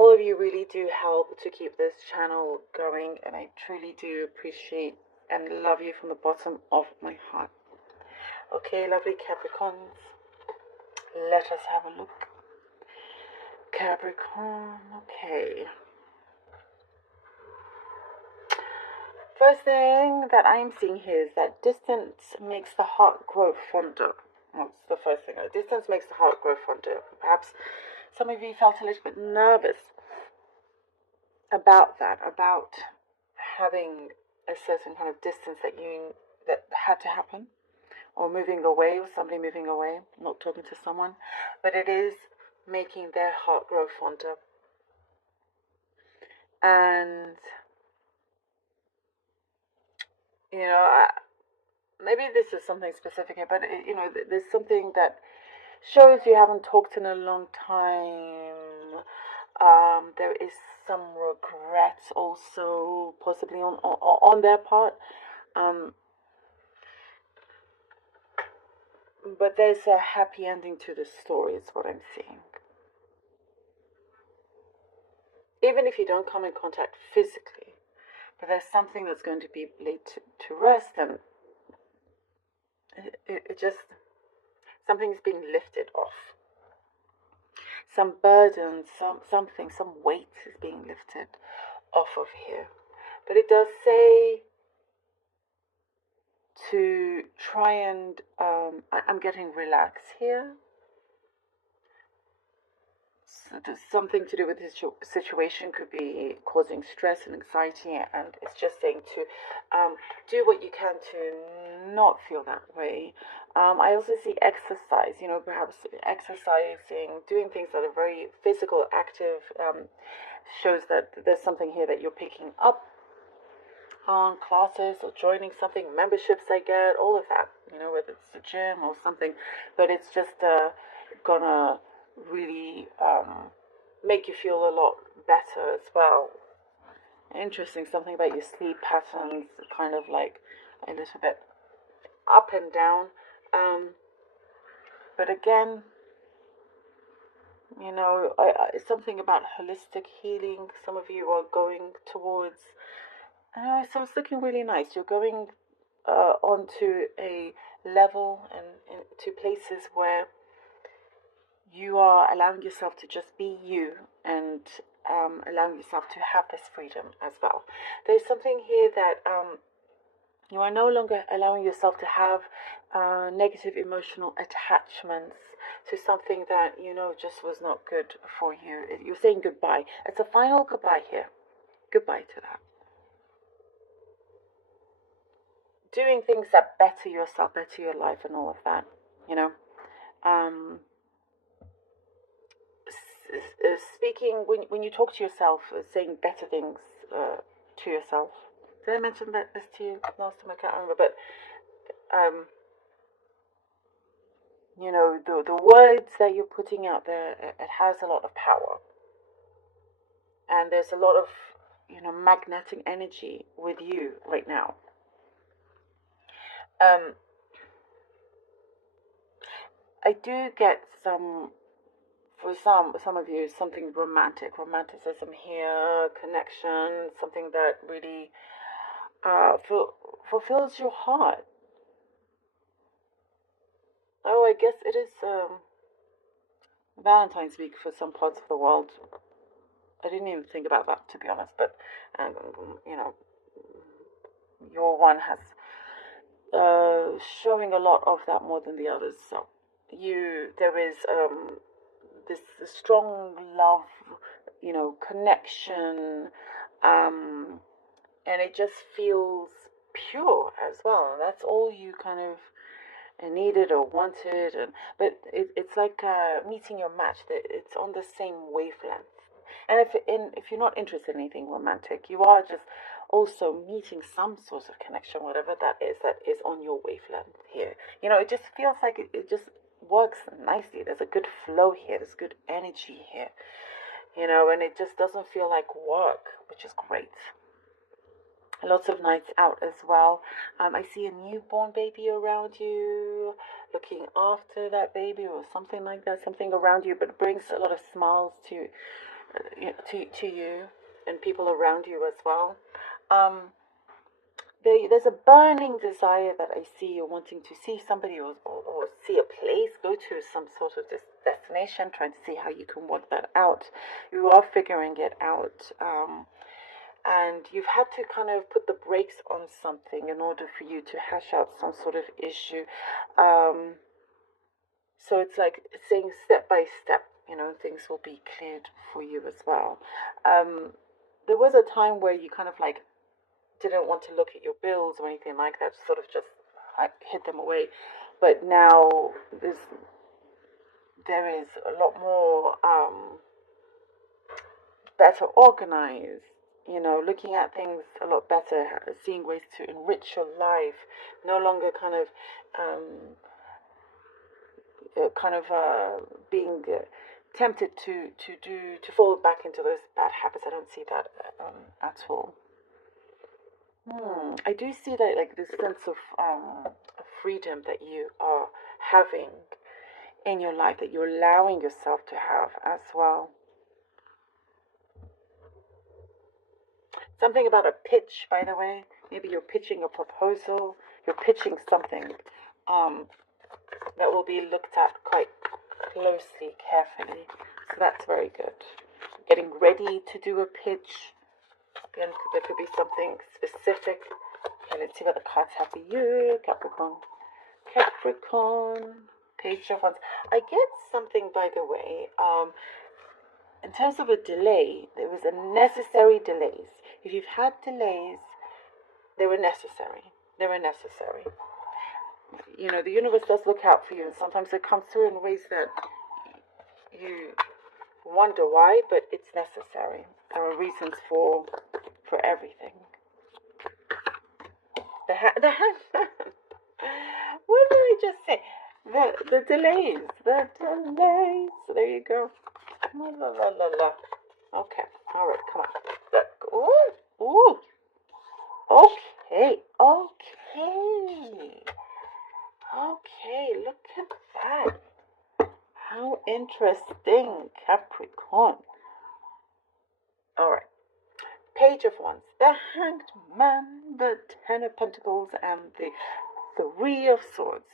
All of you really do help to keep this channel going, and I truly do appreciate and love you from the bottom of my heart. Okay, lovely Capricorns, let us have a look. Capricorn, okay. First thing that I'm seeing here is that distance makes the heart grow fonder. That's the first thing. Distance makes the heart grow fonder. Perhaps some of you felt a little bit nervous about that, about having a certain kind of distance that had to happen, or moving away, or somebody moving away, not talking to someone, but it is making their heart grow fonder. And maybe this is something specific here, but there's something that shows you haven't talked in a long time. There is some regret also, possibly on their part. But there's a happy ending to the story, is what I'm seeing. Even if you don't come in contact physically, but there's something that's going to be laid to rest, and it just, something's being lifted off. Some burden, some weight is being lifted off of here. But it does say to try and, I'm getting relaxed here. So there's something to do with this situation, could be causing stress and anxiety, and it's just saying to do what you can to not feel that way. I also see exercise, perhaps exercising, doing things that are very physical, active, shows that there's something here that you're picking up on, classes or joining something, memberships I get, all of that, whether it's a gym or something, but it's just gonna really make you feel a lot better as well. Interesting, something about your sleep patterns, kind of like a little bit up and down, but again, it's something about holistic healing. Some of you are going towards, so it's looking really nice. You're going onto a level and into places where you are allowing yourself to just be you, and allowing yourself to have this freedom as well. There's something here that you are no longer allowing yourself to have negative emotional attachments to something that just was not good for you. You're saying goodbye. It's a final goodbye here. Goodbye to that. Doing things that better yourself, better your life, and all of that. Speaking when you talk to yourself, saying better things to yourself. Did I mention this to you last time? I can't remember, but the words that you're putting out there, it has a lot of power, and there's a lot of magnetic energy with you right now. I do get for some of you, something romanticism here, connection, something that really fulfills your heart. Oh, I guess it is Valentine's week for some parts of the world. I didn't even think about that, to be honest, but your one has showing a lot of that more than the others. So there is this strong love, connection, and it just feels pure as well. That's all you kind of needed or wanted, but it's like meeting your match. That it's on the same wavelength. And if you're not interested in anything romantic, you are just also meeting some sort of connection, whatever that is on your wavelength here. It just feels like it just works nicely. There's a good flow here. There's good energy here. And it just doesn't feel like work, which is great. Lots of nights out as well. I see a newborn baby around you, looking after that baby or something like that, something around you, but it brings a lot of smiles to to you and people around you as well. Um, there's a burning desire that I see. You're wanting to see somebody, or see a place, go to some sort of this destination, trying to see how you can work that out. You are figuring it out. And you've had to kind of put the brakes on something in order for you to hash out some sort of issue. So it's like saying step by step, things will be cleared for you as well. There was a time where you kind of like didn't want to look at your bills or anything like that, sort of just hid them away. But now there is a lot more better organized, looking at things a lot better, seeing ways to enrich your life, no longer being tempted to fall back into those bad habits. I don't see that at all. I do see that, like, this sense of freedom that you are having in your life, that you're allowing yourself to have as well. Something about a pitch, by the way. Maybe you're pitching a proposal, you're pitching something that will be looked at quite closely, carefully. So that's very good. Getting ready to do a pitch. Then there could be something specific. Okay, let's see what the cards have for you, Capricorn. Capricorn, Page of Wands. I get something, by the way. In terms of a delay, there was a necessary delays. If you've had delays, they were necessary. They were necessary. The universe does look out for you, and sometimes it comes through in ways that you wonder why, but it's necessary. There are reasons for everything. The what did I just say? The delays. The delays. There you go. La la la la la. Okay. All right. Come on. Ooh. Ooh. Okay. Okay. Okay. Look at that. How interesting, Capricorn. All right. Page of Wands, the Hanged Man, the Ten of Pentacles, and the Three of Swords.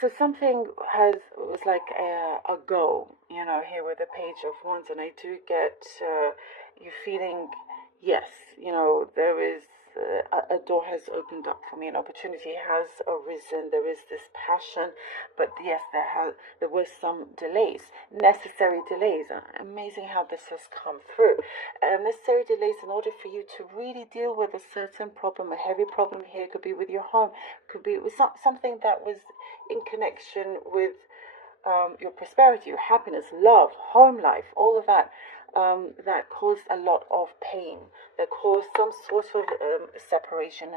So something was like a go, here with the Page of Wands, and I do get you feeling, yes, there is a door has opened up for me, an opportunity has arisen, there is this passion, but yes, there were some delays, necessary delays. Amazing how this has come through. Necessary delays in order for you to really deal with a certain problem, a heavy problem here. Could be with your home, could be with something that was in connection with your prosperity, your happiness, love, home life, all of that. That caused a lot of pain, that caused some sort of separation,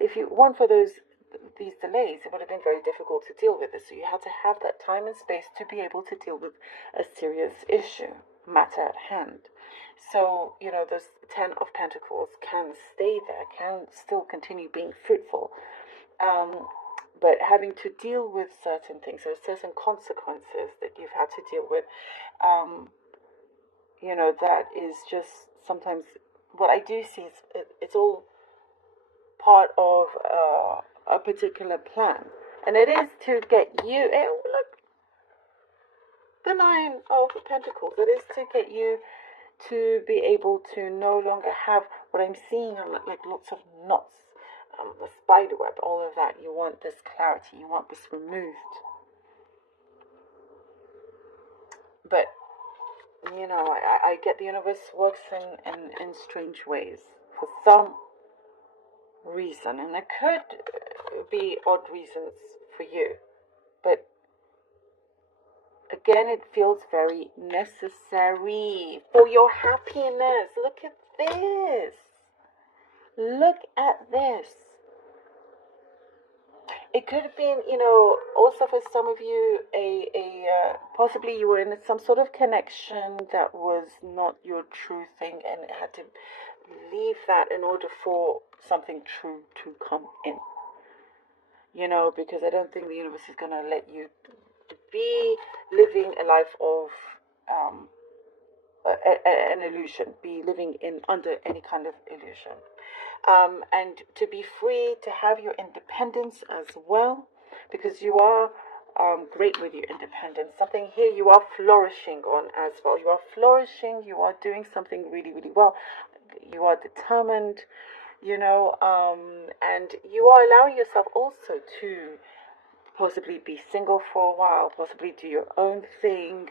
if you weren't for these delays, it would have been very difficult to deal with this. So you had to have that time and space to be able to deal with a serious matter at hand. So, those 10 of Pentacles can stay there, can still continue being fruitful. But having to deal with certain things, or certain consequences that you've had to deal with, that is just sometimes what I do see is it's all part of a particular plan, and it is to get you. Look, the Nine of Pentacles. It is to get you to be able to no longer have what I'm seeing are like lots of knots. The spider web, all of that. You want this clarity, you want this removed. But, I get the universe works in strange ways for some reason. And it could be odd reasons for you. But, again, it feels very necessary for your happiness. Look at this. Look at this. It could have been, also for some of you, possibly you were in some sort of connection that was not your true thing, and had to leave that in order for something true to come in. because I don't think the universe is going to let you be living a life of um, an illusion, be living in under any kind of illusion. And to be free, to have your independence as well, because you are great with your independence. Something here you are flourishing on as well. You are flourishing, you are doing something really, really well. You are determined, and you are allowing yourself also to possibly be single for a while, possibly do your own thing.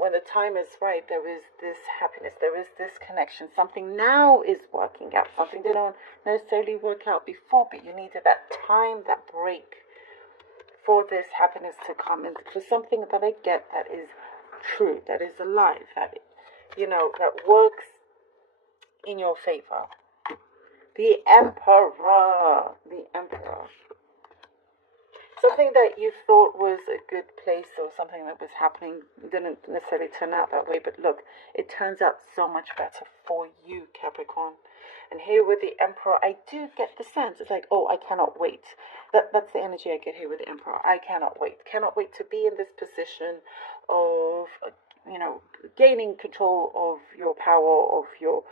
When the time is right, there is this happiness, there is this connection. Something now is working out. Something didn't necessarily work out before, but you needed that time, that break for this happiness to come, and for something that I get that is true, that is alive, that works in your favor. The Emperor. The Emperor. Something that you thought was a good place or something that was happening didn't necessarily turn out that way, but look, it turns out so much better for you, Capricorn. And here with the Emperor, I do get the sense, it's like, oh, I cannot wait. That's the energy I get here with the Emperor. I cannot wait. Cannot wait to be in this position of, gaining control of your power, of your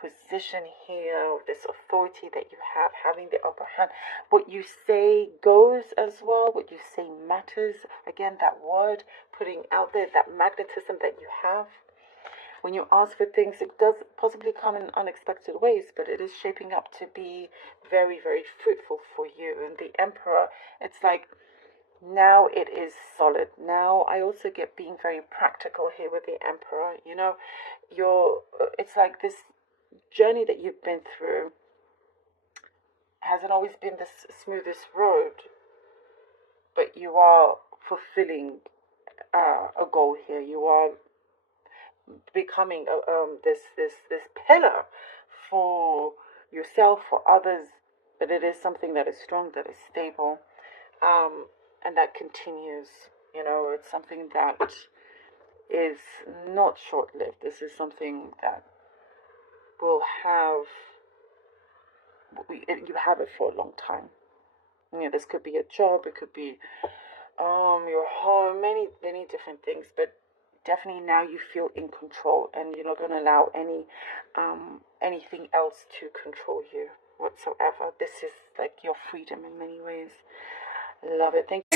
position here, of this authority that you have, having the upper hand. What you say goes as well. What you say matters. Again, that word, putting out there, that magnetism that you have. When you ask for things, it does possibly come in unexpected ways, but it is shaping up to be very, very fruitful for you. And the Emperor, it's like, now it is solid. Now I also get being very practical here with the Emperor. It's like this journey that you've been through hasn't always been the smoothest road, but you are fulfilling a goal here. You are becoming this pillar for yourself, for others, but it is something that is strong, that is stable, and that continues. It's something that is not short-lived. This is something that will you have it for a long time. This could be a job, it could be your home, many different things, but definitely now you feel in control, and you're not going to allow anything else to control you whatsoever. This is like your freedom in many ways. Love it. Thank you.